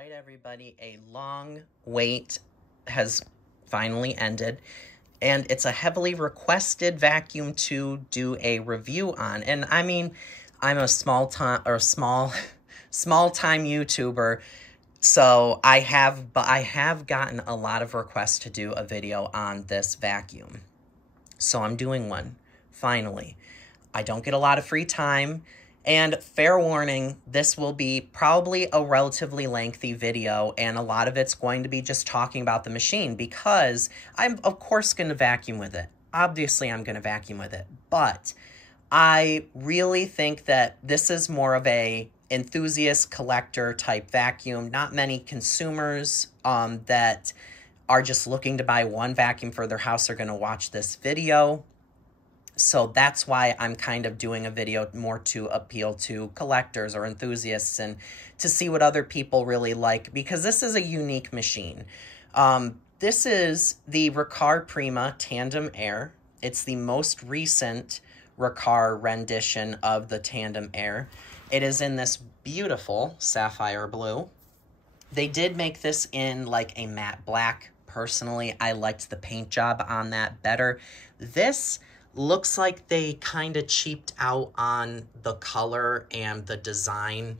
right, everybody, a long wait has finally ended, and it's a heavily requested vacuum to do a review on. And I mean, I'm a small-time YouTuber, so I have gotten a lot of requests to do a video on this vacuum. So I'm doing one, finally. I don't get a lot of free time. And fair warning, this will be probably a relatively lengthy video, and a lot of it's going to be just talking about the machine because I'm, of course, going to vacuum with it. Obviously, I'm going to vacuum with it, but I really think that this is more of a enthusiast collector type vacuum. Not many consumers that are just looking to buy one vacuum for their house are going to watch this video. So that's why I'm kind of doing a video more to appeal to collectors or enthusiasts and to see what other people really like, because this is a unique machine. This is the Riccar Prima Tandem Air. It's the most recent Riccar rendition of the Tandem Air. It is in this beautiful sapphire blue. They did make this in like a matte black. Personally, I liked the paint job on that better. This looks like they kind of cheaped out on the color and the design.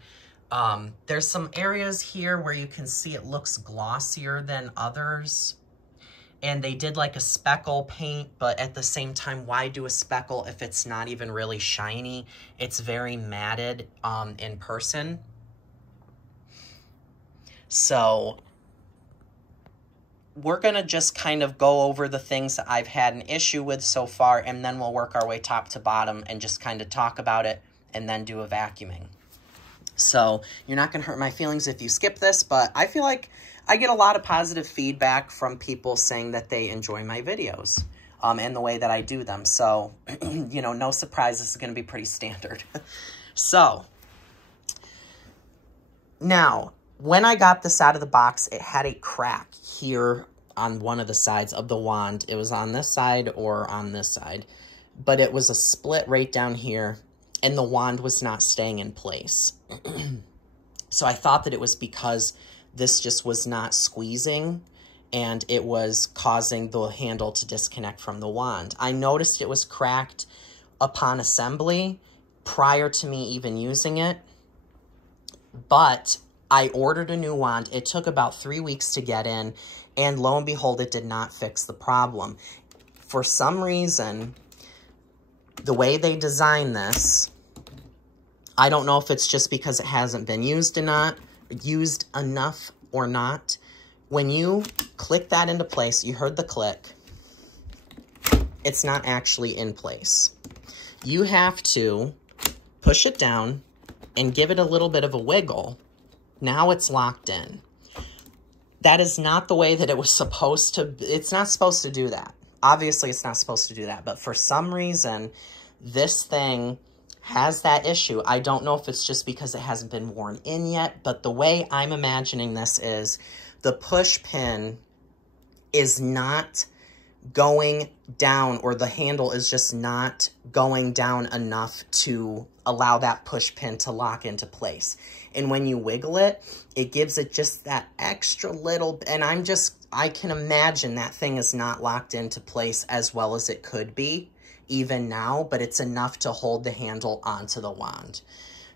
There's some areas here where you can see it looks glossier than others. And they did like a speckle paint, but at the same time, why do a speckle if it's not even really shiny? It's very matted in person. So we're going to just kind of go over the things that I've had an issue with so far, and then we'll work our way top to bottom and just kind of talk about it and then do a vacuuming. So you're not going to hurt my feelings if you skip this, but I feel like I get a lot of positive feedback from people saying that they enjoy my videos and the way that I do them. So, you know, no surprise, this is going to be pretty standard. So now, when I got this out of the box, it had a crack here on one of the sides of the wand. It was on this side or on this side, but it was a split right down here, and the wand was not staying in place. So I thought that it was because this just was not squeezing, and it was causing the handle to disconnect from the wand. I noticed it was cracked upon assembly prior to me even using it, but I ordered a new wand. It took about 3 weeks to get in, and lo and behold, it did not fix the problem. For some reason, the way they designed this, I don't know if it's just because it hasn't been used enough or not. When you click that into place, you heard the click, it's not actually in place. You have to push it down and give it a little bit of a wiggle. Now it's locked in. That is not the way that it was supposed to. It's not supposed to do that. Obviously, it's not supposed to do that. But for some reason, this thing has that issue. I don't know if it's just because it hasn't been worn in yet. But the way I'm imagining this is the push pin is not going down, or the handle is just not going down enough to allow that push pin to lock into place. And when you wiggle it, it gives it just that extra little, and I can imagine that thing is not locked into place as well as it could be even now, but it's enough to hold the handle onto the wand.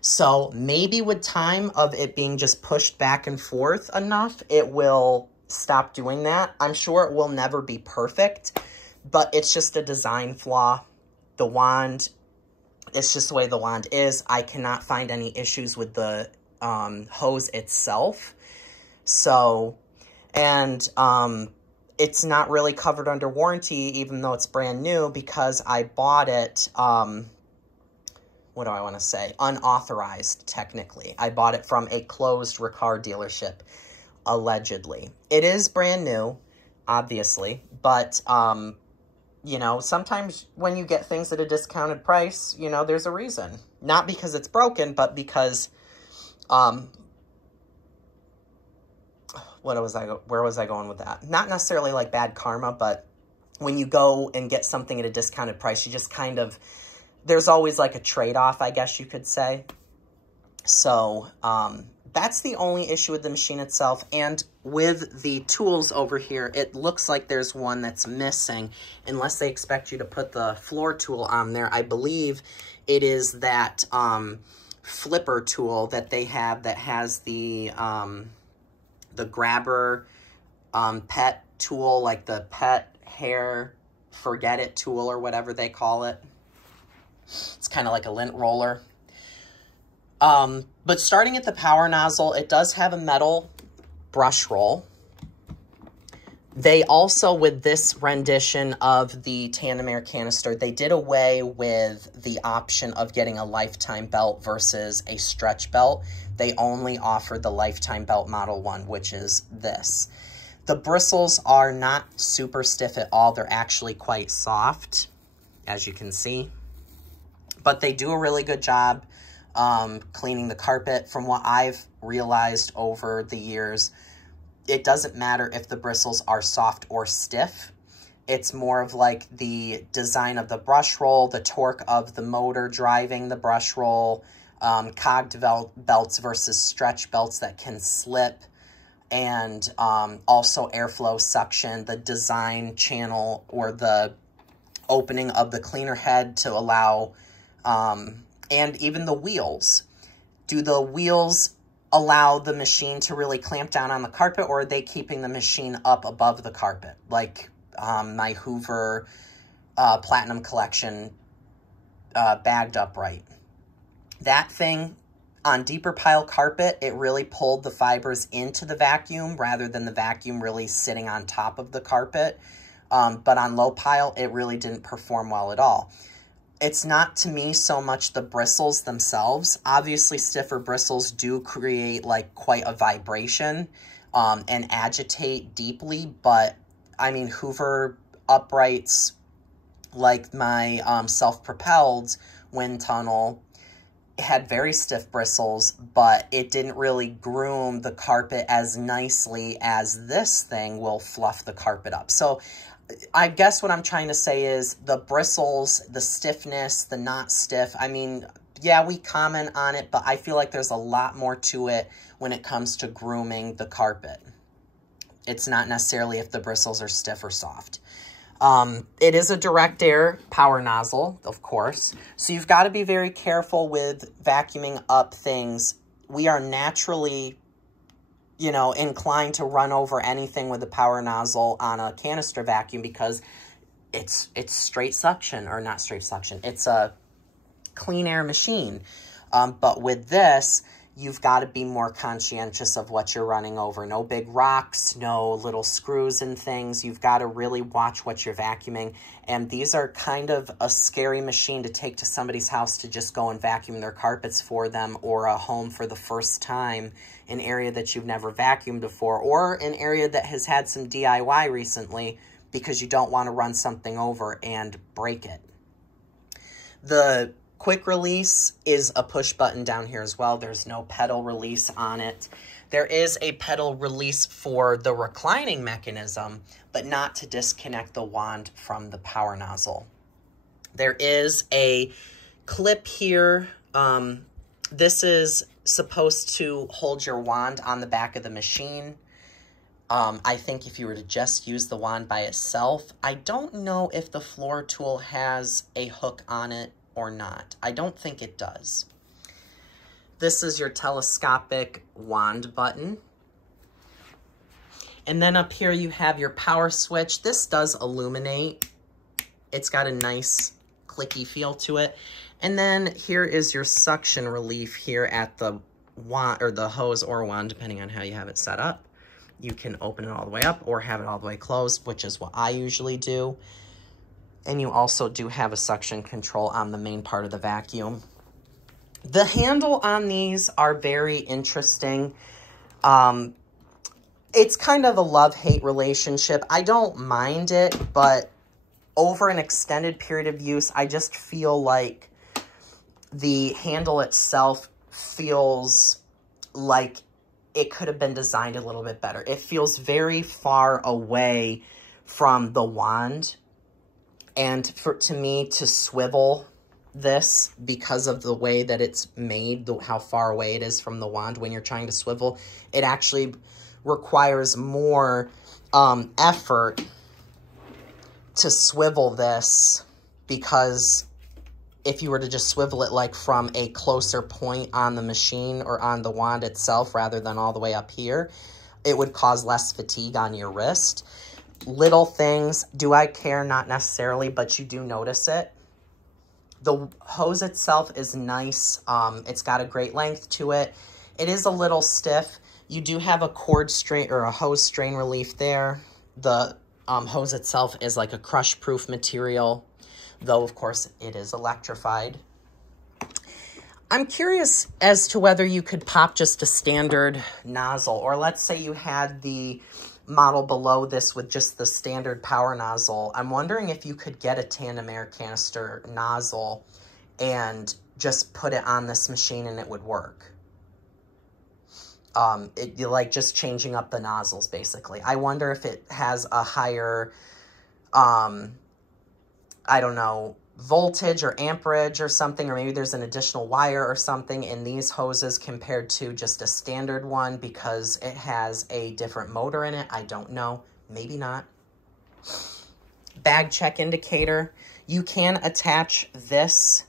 So maybe with time of it being just pushed back and forth enough, it will stop doing that. I'm sure it will never be perfect, but it's just a design flaw. The wand, it's just the way the wand is. I cannot find any issues with the hose itself. So, and it's not really covered under warranty, even though it's brand new, because I bought it, what do I want to say? Unauthorized, technically. I bought it from a closed Riccar dealership, allegedly. It is brand new, obviously, but, you know, sometimes when you get things at a discounted price, you know, there's a reason. Not because it's broken, but because, where was I going with that? Not necessarily like bad karma, but when you go and get something at a discounted price, you just kind of, there's always like a trade-off, I guess you could say. So, that's the only issue with the machine itself. And with the tools over here, it looks like there's one that's missing, unless they expect you to put the floor tool on there. I believe it is that flipper tool that they have that has the grabber pet tool, like the pet hair forget it tool or whatever they call it. It's kind of like a lint roller. But starting at the power nozzle, it does have a metal brush roll. They also, with this rendition of the Tandem air canister, they did away with the option of getting a lifetime belt versus a stretch belt. They only offered the lifetime belt Model 1, which is this. The bristles are not super stiff at all. They're actually quite soft, as you can see. But they do a really good job cleaning the carpet. From what I've realized over the years, it doesn't matter if the bristles are soft or stiff. It's more of like the design of the brush roll, the torque of the motor driving the brush roll, cogged belts versus stretch belts that can slip, and also airflow suction, the design channel or the opening of the cleaner head to allow, and even the wheels. Do the wheels allow the machine to really clamp down on the carpet, or are they keeping the machine up above the carpet? Like my Hoover Platinum Collection bagged upright. That thing, on deeper pile carpet, it really pulled the fibers into the vacuum rather than the vacuum really sitting on top of the carpet. But on low pile, it really didn't perform well at all. It's not, to me, so much the bristles themselves. Obviously, stiffer bristles do create, like, quite a vibration and agitate deeply. But, I mean, Hoover uprights, like my self-propelled wind tunnel, had very stiff bristles, but it didn't really groom the carpet as nicely as this thing will fluff the carpet up. So I guess what I'm trying to say is the bristles, the stiffness, the not stiff, I mean, yeah, we comment on it, but I feel like there's a lot more to it when it comes to grooming the carpet. It's not necessarily if the bristles are stiff or soft. It is a direct air power nozzle, of course, so you've got to be very careful with vacuuming up things. We are naturally, you know, inclined to run over anything with a power nozzle on a canister vacuum because it's straight suction, or not straight suction. It's a clean air machine. But with this, you've got to be more conscientious of what you're running over. No big rocks, no little screws and things. You've got to really watch what you're vacuuming. And these are kind of a scary machine to take to somebody's house to just go and vacuum their carpets for them, or a home for the first time, an area that you've never vacuumed before, or an area that has had some DIY recently because you don't want to run something over and break it. The quick release is a push button down here as well. There's no pedal release on it. There is a pedal release for the reclining mechanism, but not to disconnect the wand from the power nozzle. There is a clip here. This is supposed to hold your wand on the back of the machine. I think if you were to just use the wand by itself, I don't know if the floor tool has a hook on it or not. I don't think it does. This is your telescopic wand button. And then up here you have your power switch. This does illuminate. It's got a nice clicky feel to it. And then here is your suction relief here at the wand, or the hose or wand, depending on how you have it set up. You can open it all the way up or have it all the way closed, which is what I usually do. And you also do have a suction control on the main part of the vacuum. The handle on these are very interesting. It's kind of a love-hate relationship. I don't mind it, but over an extended period of use, I just feel like the handle itself feels like it could have been designed a little bit better. It feels very far away from the wand. And to me, to swivel this because of the way that it's made, how far away it is from the wand when you're trying to swivel. It actually requires more effort to swivel this, because if you were to just swivel it like from a closer point on the machine or on the wand itself rather than all the way up here, it would cause less fatigue on your wrist. Little things, do I care? Not necessarily, but you do notice it. The hose itself is nice. It's got a great length to it. It is a little stiff. You do have a cord strain or a hose strain relief there. The hose itself is like a crush-proof material, though, of course, it is electrified. I'm curious as to whether you could pop just a standard nozzle, or let's say you had the model below this with just the standard power nozzle. I'm wondering if you could get a tandem air canister nozzle and just put it on this machine and it would work. You like just changing up the nozzles, basically. I wonder if it has a higher, I don't know, voltage or amperage or something, or maybe there's an additional wire or something in these hoses compared to just a standard one because it has a different motor in it. I don't know. Maybe not. Bag check indicator. You can attach this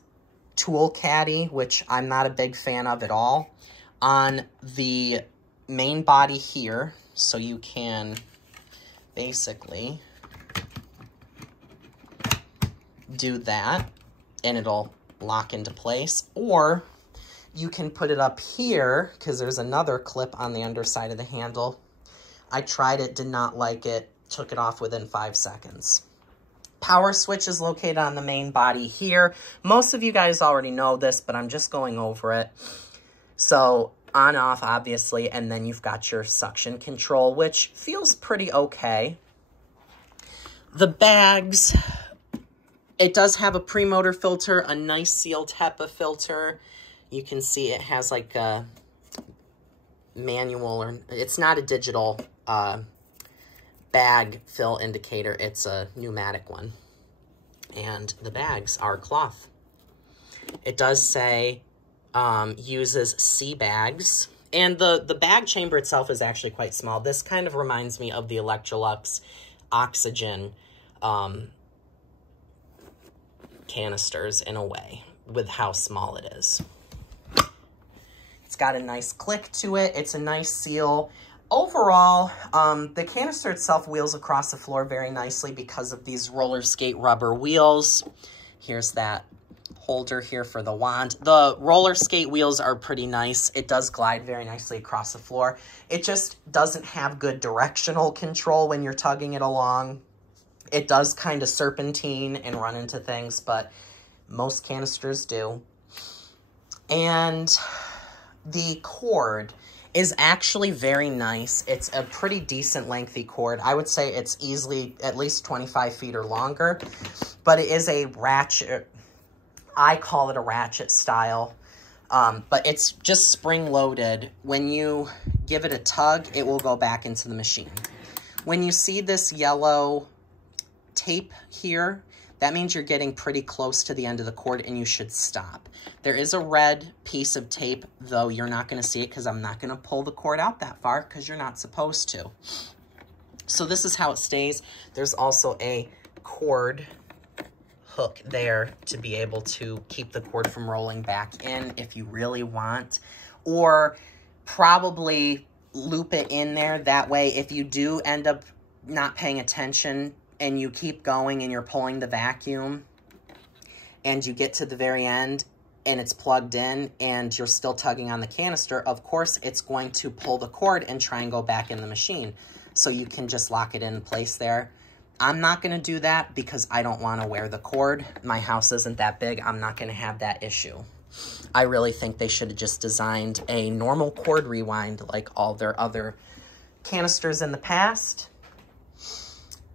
tool caddy, which I'm not a big fan of at all, on the main body here. So you can basically do that and it'll lock into place, or you can put it up here because there's another clip on the underside of the handle. I tried it, did not like it, took it off within 5 seconds. Power switch is located on the main body here. Most of you guys already know this, but I'm just going over it. So on, off, obviously, and then you've got your suction control, which feels pretty okay. The bags, it does have a pre-motor filter, a nice sealed HEPA filter. You can see it has like a manual, or it's not a digital bag fill indicator. It's a pneumatic one. And the bags are cloth. It does say uses C bags. And the bag chamber itself is actually quite small. This kind of reminds me of the Electrolux Oxygen canisters in a way, with how small it is. It's got a nice click to it. It's a nice seal. Overall, the canister itself wheels across the floor very nicely because of these roller skate rubber wheels. Here's that holder here for the wand. The roller skate wheels are pretty nice. It does glide very nicely across the floor. It just doesn't have good directional control when you're tugging it along. It does kind of serpentine and run into things, but most canisters do. And the cord is actually very nice. It's a pretty decent lengthy cord. I would say it's easily at least 25 feet or longer, but it is a ratchet. I call it a ratchet style, but it's just spring-loaded. When you give it a tug, it will go back into the machine. When you see this yellow tape here, that means you're getting pretty close to the end of the cord and you should stop. There is a red piece of tape, though you're not going to see it because I'm not going to pull the cord out that far because you're not supposed to. So this is how it stays. There's also a cord hook there to be able to keep the cord from rolling back in if you really want, or probably loop it in there. That way, if you do end up not paying attention and you keep going and you're pulling the vacuum and you get to the very end and it's plugged in and you're still tugging on the canister, of course it's going to pull the cord and try and go back in the machine. So you can just lock it in place there. I'm not going to do that because I don't want to wear the cord. My house isn't that big. I'm not going to have that issue. I really think they should have just designed a normal cord rewind like all their other canisters in the past.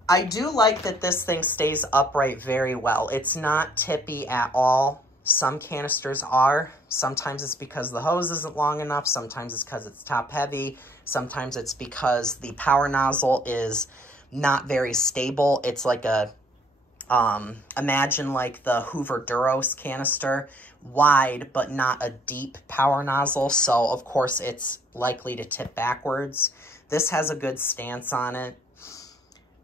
I do like that this thing stays upright very well. It's not tippy at all. Some canisters are. Sometimes it's because the hose isn't long enough. Sometimes it's because it's top heavy. Sometimes it's because the power nozzle is not very stable. It's like a Imagine like the Hoover Duros canister, wide but not a deep power nozzle, so of course it's likely to tip backwards. This has a good stance on it.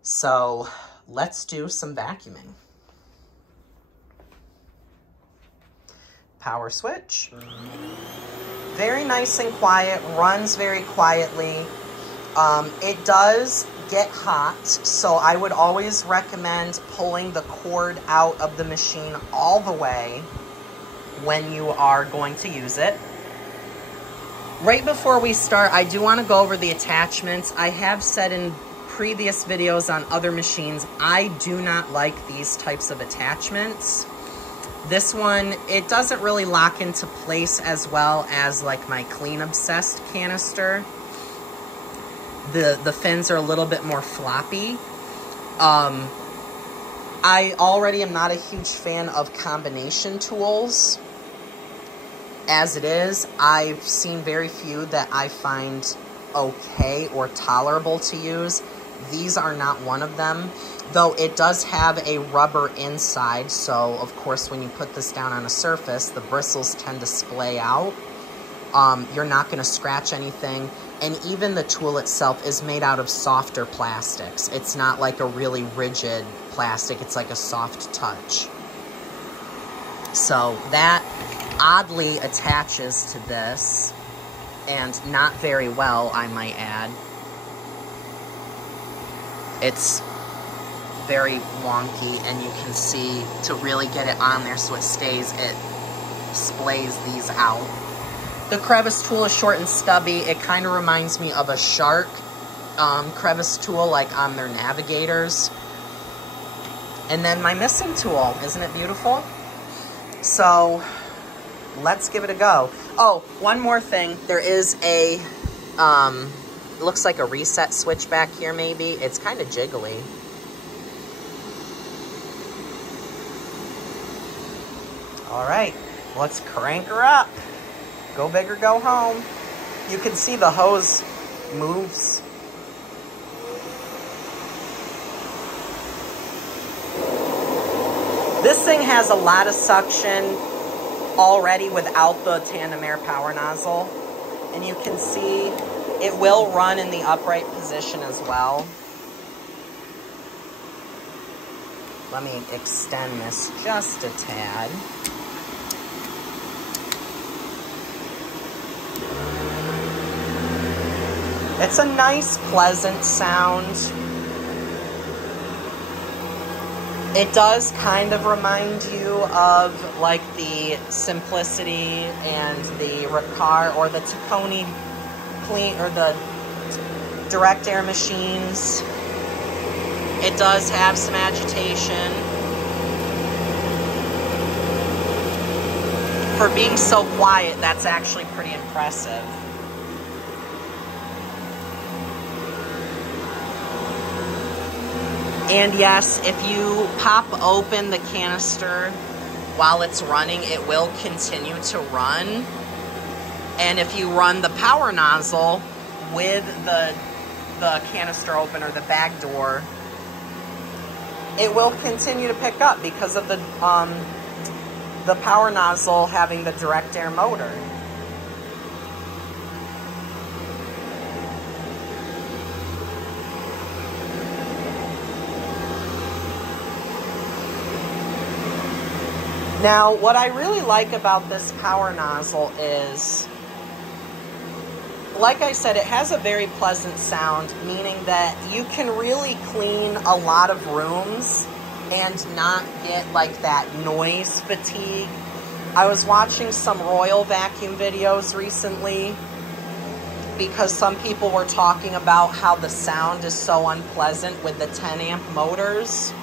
So let's do some vacuuming. Power switch. Very nice and quiet, runs very quietly. It does get hot, so I would always recommend pulling the cord out of the machine all the way when you are going to use it. Right before we start, I do want to go over the attachments. I have said in previous videos on other machines, I do not like these types of attachments. This one, it doesn't really lock into place as well as like my Clean Obsessed canister. The fins are a little bit more floppy. I already am not a huge fan of combination tools. As it is, I've seen very few that I find okay or tolerable to use. These are not one of them, though it does have a rubber inside, so of course when you put this down on a surface, the bristles tend to splay out. You're not going to scratch anything, and even the tool itself is made out of softer plastics. It's not like a really rigid plastic, it's like a soft touch. So that oddly attaches to this, and not very well, I might add. It's very wonky, and you can see to really get it on there so it stays, it splays these out. The crevice tool is short and stubby. It kind of reminds me of a Shark crevice tool, like on their navigators. And then my missing tool, isn't it beautiful? So let's give it a go. Oh, one more thing. There is a, looks like a reset switch back here maybe. It's kind of jiggly. All right, let's crank her up. Go big or go home. You can see the hose moves. This thing has a lot of suction already without the Tandem air power nozzle. And you can see it will run in the upright position as well. Let me extend this just a tad. It's a nice, pleasant sound. It does kind of remind you of like the Simplicity and the Riccar or the Taconi clean or the direct air machines. It does have some agitation. For being so quiet, that's actually pretty impressive. And yes, if you pop open the canister while it's running, it will continue to run. And if you run the power nozzle with the canister open or the back door, it will continue to pick up because of the power nozzle having the direct air motor. Now, what I really like about this power nozzle is, like I said, it has a very pleasant sound, meaning that you can really clean a lot of rooms and not get like that noise fatigue. I was watching some Royal vacuum videos recently because some people were talking about how the sound is so unpleasant with the 10 amp motors.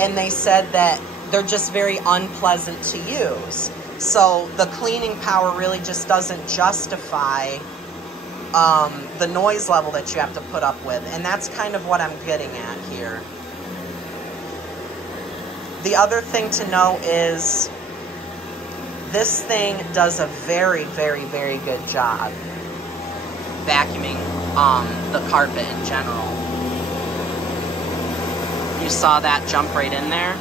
And they said that they're just very unpleasant to use. So the cleaning power really just doesn't justify the noise level that you have to put up with. And that's kind of what I'm getting at here. The other thing to know is this thing does a very, very, very good job vacuuming the carpet in general. You saw that jump right in there.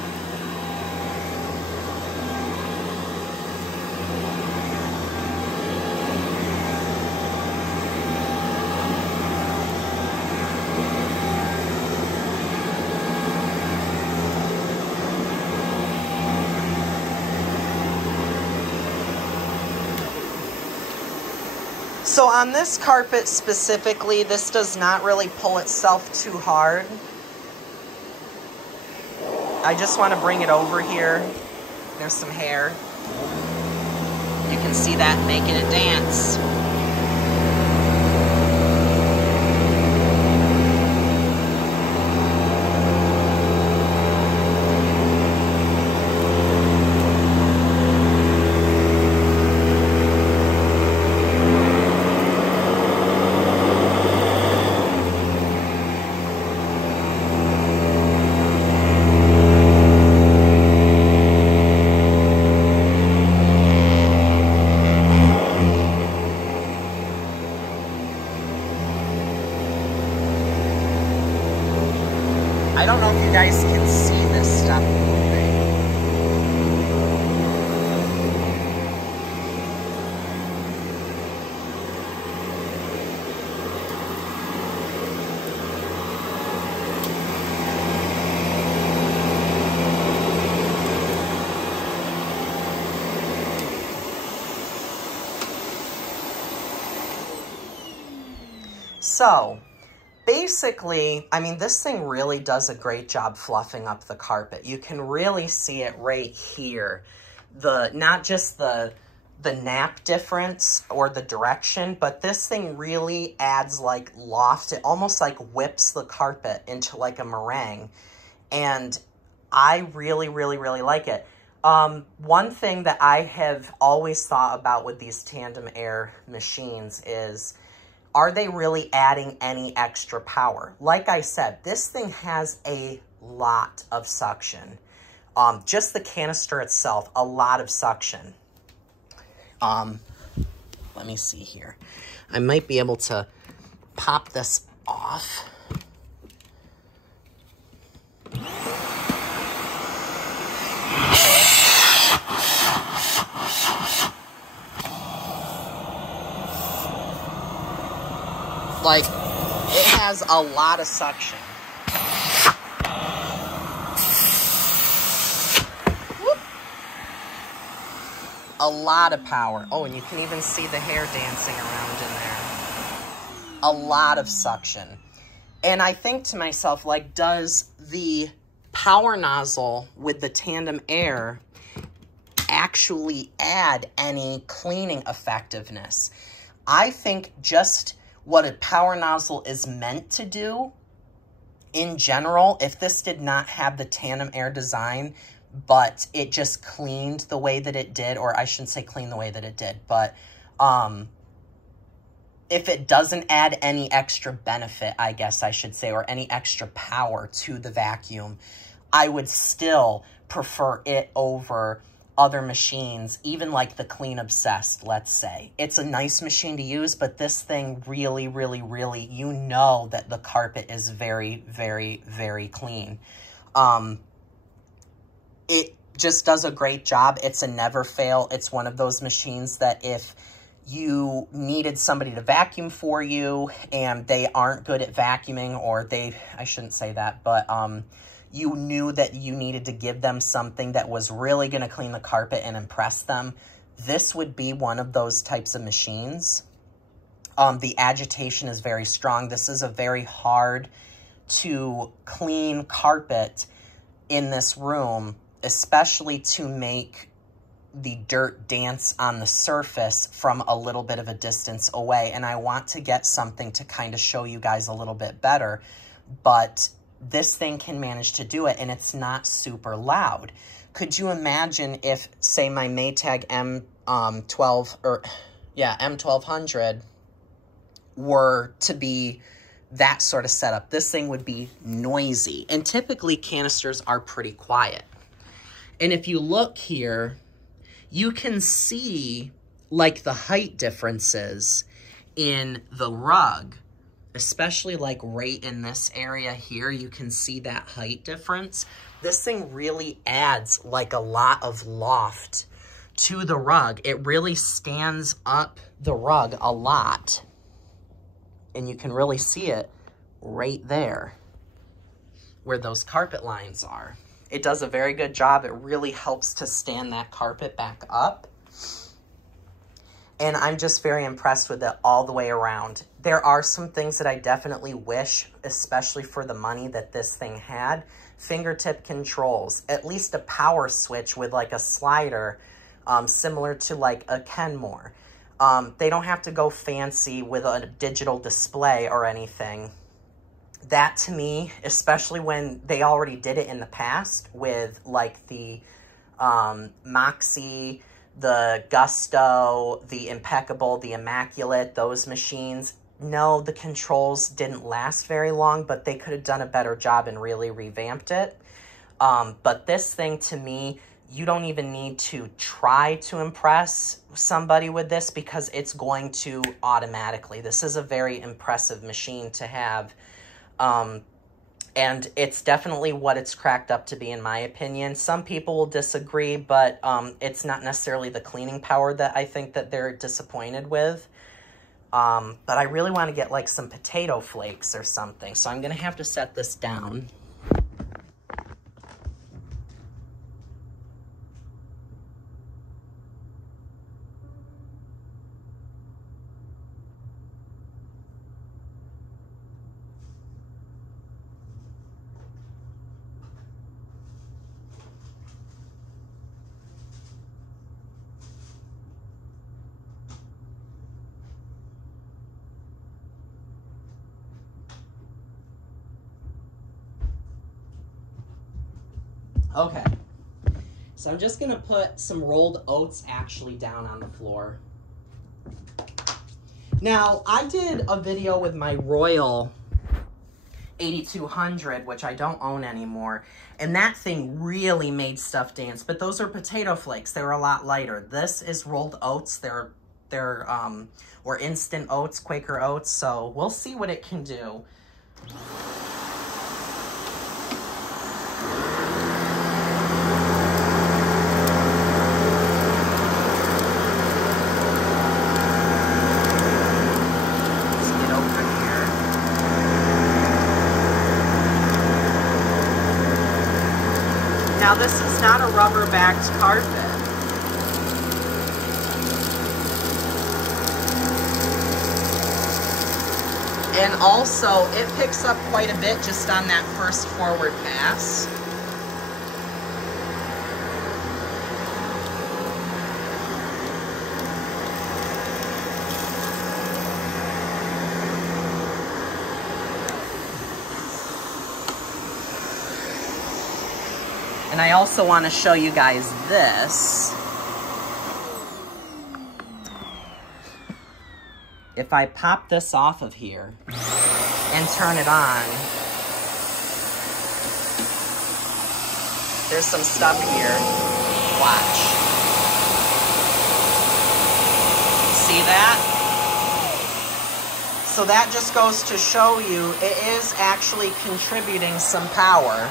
So on this carpet specifically, this does not really pull itself too hard. I just want to bring it over here. There's some hair. You can see that making it dance. I don't know if you guys can see this stuff moving. So, basically, I mean, this thing really does a great job fluffing up the carpet. You can really see it right here. Not just the nap difference or the direction, but this thing really adds like loft. It almost like whips the carpet into like a meringue. And I really, really, really like it. One thing that I have always thought about with these Tandem Air machines is, are they really adding any extra power? Like I said, this thing has a lot of suction. Just the canister itself, a lot of suction. Let me see here. I might be able to pop this off. Like, it has a lot of suction. Whoop. A lot of power. Oh, and you can even see the hair dancing around in there. A lot of suction. And I think to myself, like, does the power nozzle with the Tandem Air actually add any cleaning effectiveness? I think just what a power nozzle is meant to do in general, if this did not have the Tandem Air design, but it just cleaned the way that it did, or I shouldn't say clean the way that it did, but if it doesn't add any extra benefit, I guess I should say, or any extra power to the vacuum, I would still prefer it over other machines, even like the Clean Obsessed, let's say. It's a nice machine to use, but this thing really, really, really, you know that the carpet is very, very, very clean. It just does a great job. It's a never fail. It's one of those machines that if you needed somebody to vacuum for you and they aren't good at vacuuming, or I shouldn't say that, but you knew that you needed to give them something that was really going to clean the carpet and impress them, this would be one of those types of machines. The agitation is very strong. This is a very hard to clean carpet in this room, especially to make the dirt dance on the surface from a little bit of a distance away. And I want to get something to kind of show you guys a little bit better, but this thing can manage to do it, and it's not super loud. Could you imagine if, say, my Maytag M1200 were to be that sort of setup? This thing would be noisy, and typically canisters are pretty quiet. And if you look here, you can see like the height differences in the rug. especially like right in this area here, you can see that height difference. This thing really adds like a lot of loft to the rug. It really stands up the rug a lot. And you can really see it right there where those carpet lines are. It does a very good job. It really helps to stand that carpet back up. And I'm just very impressed with it all the way around. There are some things that I definitely wish, especially for the money that this thing had. Fingertip controls, at least a power switch with like a slider, similar to like a Kenmore. They don't have to go fancy with a digital display or anything. That to me, especially when they already did it in the past with like the Moxie, the Gusto, the Impeccable, the Immaculate, those machines. No, the controls didn't last very long, but they could have done a better job and really revamped it. But this thing, to me, you don't even need to try to impress somebody with this because it's going to automatically. This is a very impressive machine to have. And it's definitely what it's cracked up to be, in my opinion. Some people will disagree, but it's not necessarily the cleaning power that I think that they're disappointed with. But I really want to get like some potato flakes or something. So I'm going to have to set this down. Okay, so I'm just gonna put some rolled oats actually down on the floor. Now, I did a video with my Royal 8200, which I don't own anymore, and that thing really made stuff dance, but those are potato flakes. They were a lot lighter. This is rolled oats. They're or instant oats, Quaker oats, so we'll see what it can do. Now this is not a rubber-backed carpet. And also, it picks up quite a bit just on that first forward pass. And I also want to show you guys this. If I pop this off of here and turn it on, there's some stuff here. Watch. See that? So that just goes to show you it is actually contributing some power.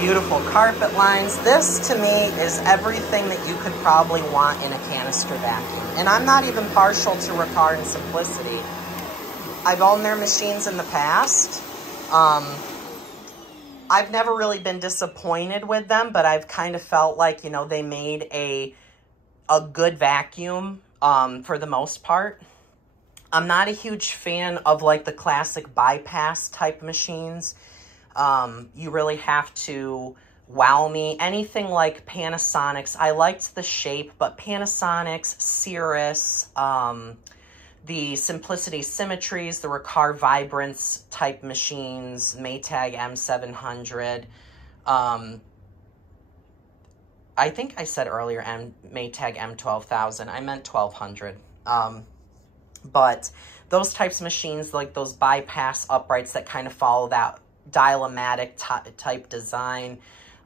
Beautiful carpet lines. This, to me, is everything that you could probably want in a canister vacuum. And I'm not even partial to Riccar and Simplicity. I've owned their machines in the past. I've never really been disappointed with them, but I've kind of felt like, you know, they made a good vacuum for the most part. I'm not a huge fan of, like, the classic bypass type machines. You really have to wow me. Anything like Panasonic's, I liked the shape, but Panasonic's, Cirrus, the Simplicity Symmetries, the Riccar Vibrance type machines, Maytag M700. I think I said earlier Maytag M12000. I meant 1200. But those types of machines, like those bypass uprights that kind of follow that dial-o-matic type design,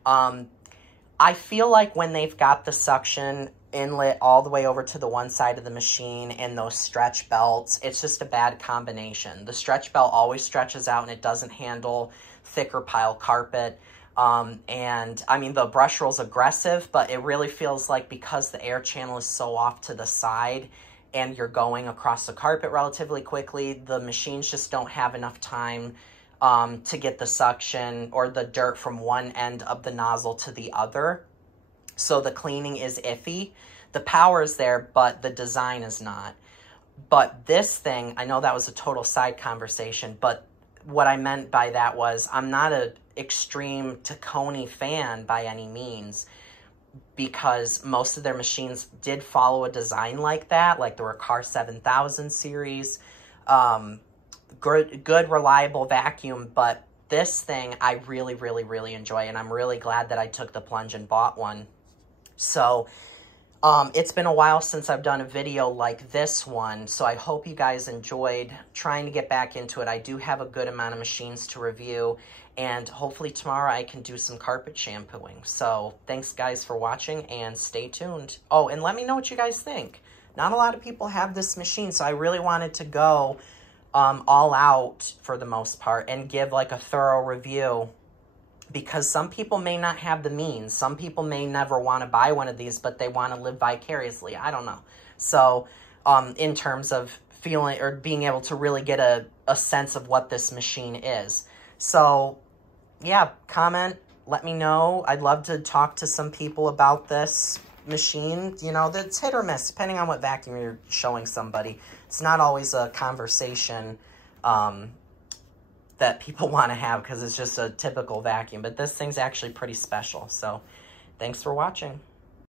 I feel like when they've got the suction inlet all the way over to the one side of the machine and those stretch belts, it's just a bad combination. The stretch belt always stretches out and it doesn't handle thicker pile carpet. And I mean, the brush roll's aggressive, but it really feels like because the air channel is so off to the side and you're going across the carpet relatively quickly, the machines just don't have enough time to get the suction or the dirt from one end of the nozzle to the other. So the cleaning is iffy. The power is there, but the design is not. But this thing, I know that was a total side conversation, but what I meant by that was I'm not an extreme Taconi fan by any means, because most of their machines did follow a design like that, like the Riccar 7000 series. Good, reliable vacuum, but this thing I really, really, really enjoy, and I'm really glad that I took the plunge and bought one. So, it's been a while since I've done a video like this one, so I hope you guys enjoyed trying to get back into it. I do have a good amount of machines to review, and hopefully tomorrow I can do some carpet shampooing. So, thanks guys for watching, and stay tuned. Oh, and let me know what you guys think. Not a lot of people have this machine, so I really wanted to go all out for the most part and give like a thorough review, because some people may not have the means. Some people may never want to buy one of these, but they want to live vicariously. I don't know. So in terms of feeling or being able to really get a sense of what this machine is. So yeah, comment, let me know. I'd love to talk to some people about this machine. You know, that's hit or miss depending on what vacuum you're showing somebody. It's not always a conversation that people want to have because it's just a typical vacuum, but this thing's actually pretty special. So thanks for watching.